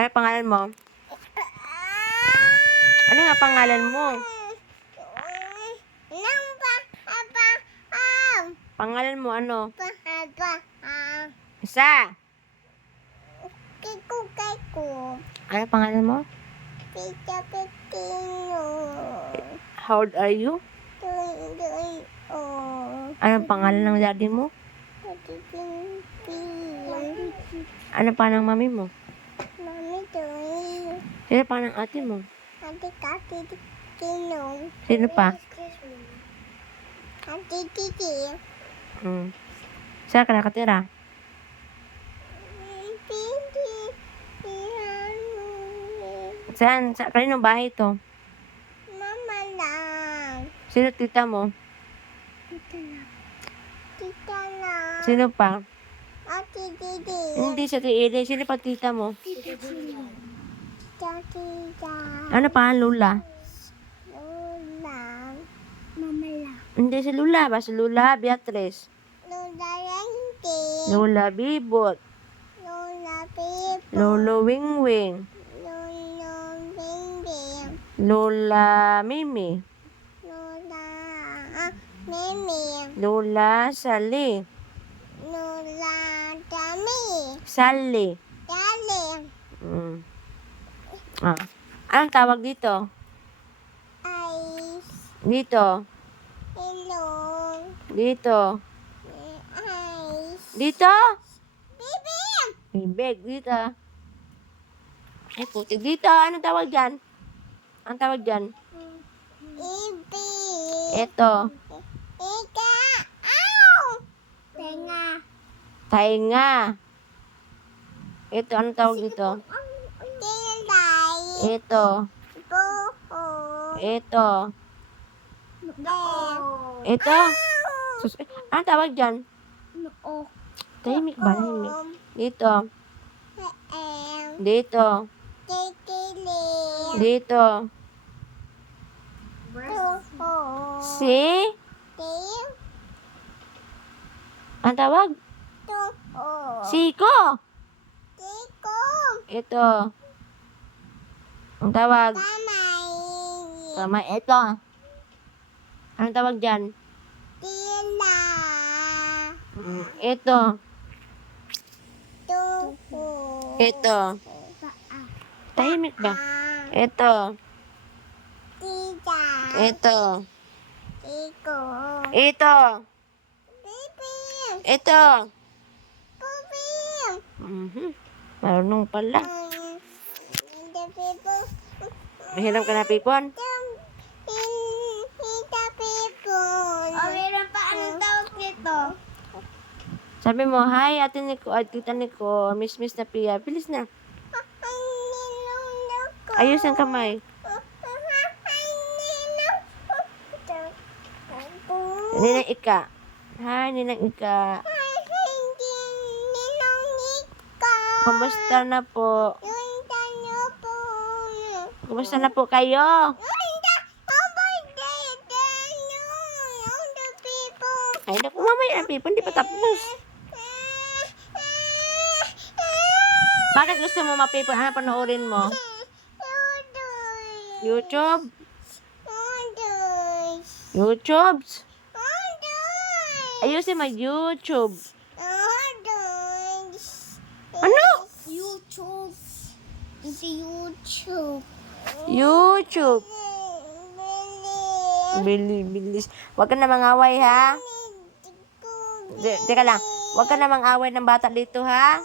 Ano pangalan mo? Ano nga pangalan mo? Nang pa, Pangalan mo ano? pa, Isa. kiku, kiku, Ano pangalan mo? pita, pitino, How old are you? oh, Ano pangalan ng daddy mo? Ano pa ng mami mo? Sino pa ng ate mo? ate, kati, tinong, Sino pa? ate, titi, Hmm. Saan ka nakatira? iyan, Saan? Sa, kaninong bahay to? mama lang, Sino tita mo? tita lang, tita lang, Sino pa? Hindi sa tiili. Sino pa tita mo? tita, Ano pa? Lula? Lola, mama lang, Hindi si Lula ba? Si Lula Beatrice. Lola Rente, Lula Bibot. Lola Pipo, Lolo Wingwing. Lola Bing Lola Mimi. Lola Mimi, Lola Sally. Lola Dami, Sally. Dali, Mm. Ah. Anong tawag dito? Ice, Dito. Ilong, Dito. Ice, Dito. Bibi, Bibig. Dito. Ay, putik. Dito. Anong tawag dyan? Anong tawag dyan? Ibi, Ito. Tainga. Ito. Anong tawag dito? Tilay, Ito. Buho, Ito. Ito. Sus, anong tawag dyan? Noo, Tahimik ba? Tahimik. Dito. Dito. Dito. Si? Ang tawag? Tuho, Siko. Tiko, Ito. Ang tawag? Kamay, Tama. Ito. Anong tawag dyan? Tila, Ito. Tuho, Ito. Tahimik ba? Ito. Tita, Ito. Tiko, Ito. Ito. Mhm. Marunong pala. Mahirap ka na, Pipon? Oh, meron pa anong tawag nito? Sabi mo, hi, ate Nico, at tita Nico, miss miss na Pia. Bilis na. Ayos ang kamay. Ninang Ika. Hi, Ninang Ika. Kumusta na po? Kumusta na po kayo? Ay, naku, mamaya na, Pipon, di pa tapos. Bakit gusto mo mapipon? Ano panoorin mo? YouTube? YouTube? Ayusin mo, YouTube. Ano? YouTube. It's YouTube. YouTube. Bili, bilis. Huwag ka na mangaway, ha? Teka lang. Huwag ka na mangaway ng bata dito, ha?